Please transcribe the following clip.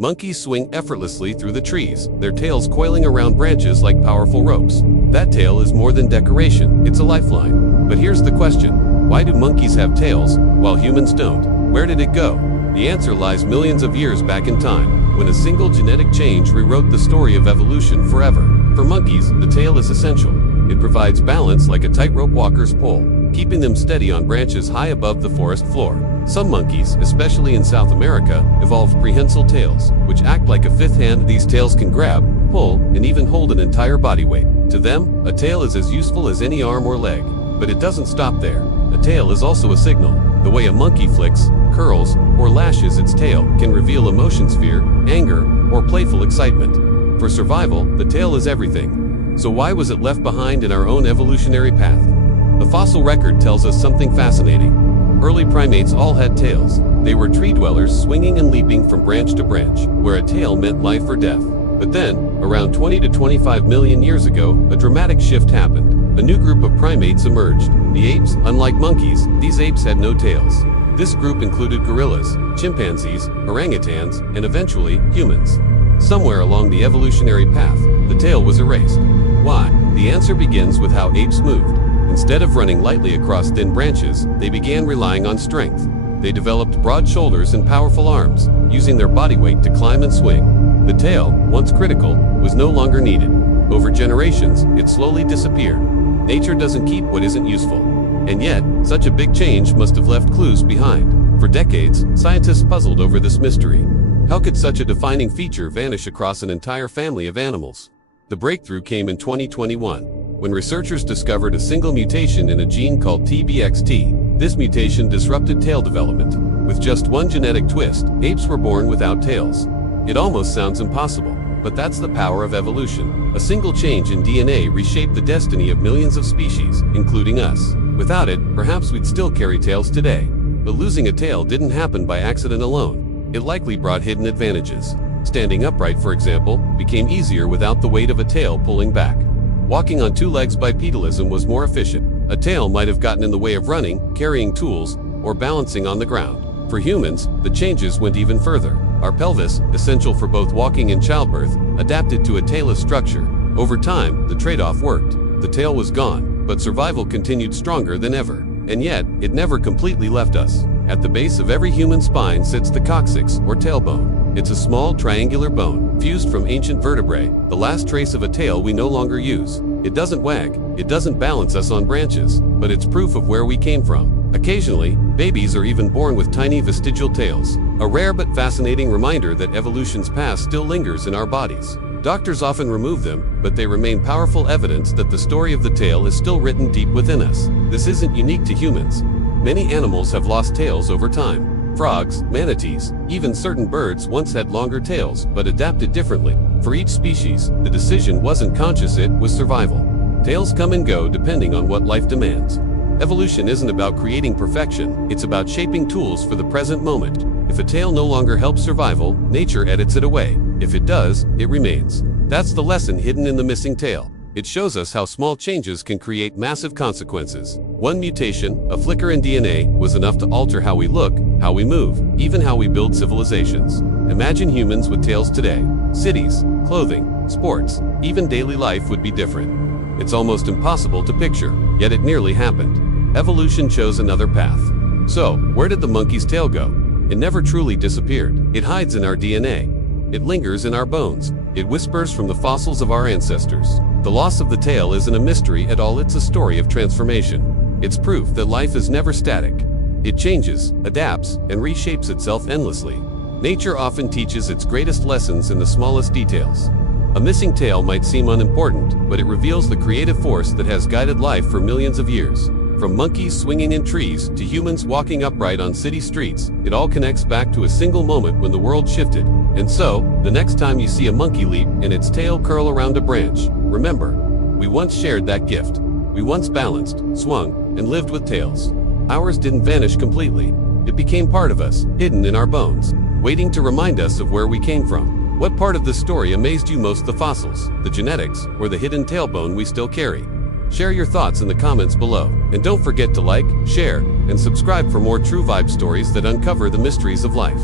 Monkeys swing effortlessly through the trees, their tails coiling around branches like powerful ropes. That tail is more than decoration, it's a lifeline. But here's the question: why do monkeys have tails, while humans don't? Where did it go? The answer lies millions of years back in time, when a single genetic change rewrote the story of evolution forever. For monkeys, the tail is essential. It provides balance like a tightrope walker's pole, keeping them steady on branches high above the forest floor. Some monkeys, especially in South America, evolved prehensile tails, which act like a fifth hand. These tails can grab, pull, and even hold an entire body weight. To them, a tail is as useful as any arm or leg. But it doesn't stop there. A tail is also a signal. The way a monkey flicks, curls, or lashes its tail can reveal emotions: fear, anger, or playful excitement. For survival, the tail is everything. So why was it left behind in our own evolutionary path? The fossil record tells us something fascinating. Early primates all had tails. They were tree dwellers, swinging and leaping from branch to branch, where a tail meant life or death. But then, around 20 to 25 million years ago, a dramatic shift happened. A new group of primates emerged. The apes. Unlike monkeys, these apes had no tails. This group included gorillas, chimpanzees, orangutans, and eventually, humans. Somewhere along the evolutionary path, the tail was erased. Why? The answer begins with how apes moved. Instead of running lightly across thin branches, they began relying on strength. They developed broad shoulders and powerful arms, using their body weight to climb and swing. The tail, once critical, was no longer needed. Over generations, it slowly disappeared. Nature doesn't keep what isn't useful. And yet, such a big change must have left clues behind. For decades, scientists puzzled over this mystery. How could such a defining feature vanish across an entire family of animals? The breakthrough came in 2021, when researchers discovered a single mutation in a gene called TBXT. This mutation disrupted tail development. With just one genetic twist, apes were born without tails. It almost sounds impossible, but that's the power of evolution. A single change in DNA reshaped the destiny of millions of species, including us. Without it, perhaps we'd still carry tails today. But losing a tail didn't happen by accident alone. It likely brought hidden advantages. Standing upright, for example, became easier without the weight of a tail pulling back. Walking on two legs bipedalism was more efficient. A tail might have gotten in the way of running, carrying tools, or balancing on the ground. For humans, the changes went even further. Our pelvis, essential for both walking and childbirth, adapted to a tailless structure. Over time, the trade-off worked. The tail was gone, but survival continued stronger than ever. And yet, it never completely left us. At the base of every human spine sits the coccyx, or tailbone. It's a small, triangular bone, fused from ancient vertebrae, the last trace of a tail we no longer use. It doesn't wag, it doesn't balance us on branches, but it's proof of where we came from. Occasionally, babies are even born with tiny vestigial tails, a rare but fascinating reminder that evolution's past still lingers in our bodies. Doctors often remove them, but they remain powerful evidence that the story of the tail is still written deep within us. This isn't unique to humans. Many animals have lost tails over time. Frogs, manatees, even certain birds once had longer tails, but adapted differently. For each species, the decision wasn't conscious, it was survival. Tails come and go depending on what life demands. Evolution isn't about creating perfection, it's about shaping tools for the present moment. If a tail no longer helps survival, nature edits it away. If it does, it remains. That's the lesson hidden in the missing tail. It shows us how small changes can create massive consequences. One mutation, a flicker in DNA, was enough to alter how we look, how we move, even how we build civilizations. Imagine humans with tails today. Cities, clothing, sports, even daily life would be different. It's almost impossible to picture, yet it nearly happened. Evolution chose another path. So, where did the monkey's tail go? It never truly disappeared. It hides in our DNA. It lingers in our bones. It whispers from the fossils of our ancestors. The loss of the tail isn't a mystery at all, it's a story of transformation. It's proof that life is never static. It changes, adapts, and reshapes itself endlessly. Nature often teaches its greatest lessons in the smallest details. A missing tail might seem unimportant, but it reveals the creative force that has guided life for millions of years. From monkeys swinging in trees to humans walking upright on city streets, it all connects back to a single moment when the world shifted. And so, the next time you see a monkey leap and its tail curl around a branch, remember, we once shared that gift. We once balanced, swung, and lived with tails. Ours didn't vanish completely. It became part of us, hidden in our bones, waiting to remind us of where we came from. What part of this story amazed you most, the fossils, the genetics, or the hidden tailbone we still carry? Share your thoughts in the comments below. And don't forget to like, share, and subscribe for more true vibe stories that uncover the mysteries of life.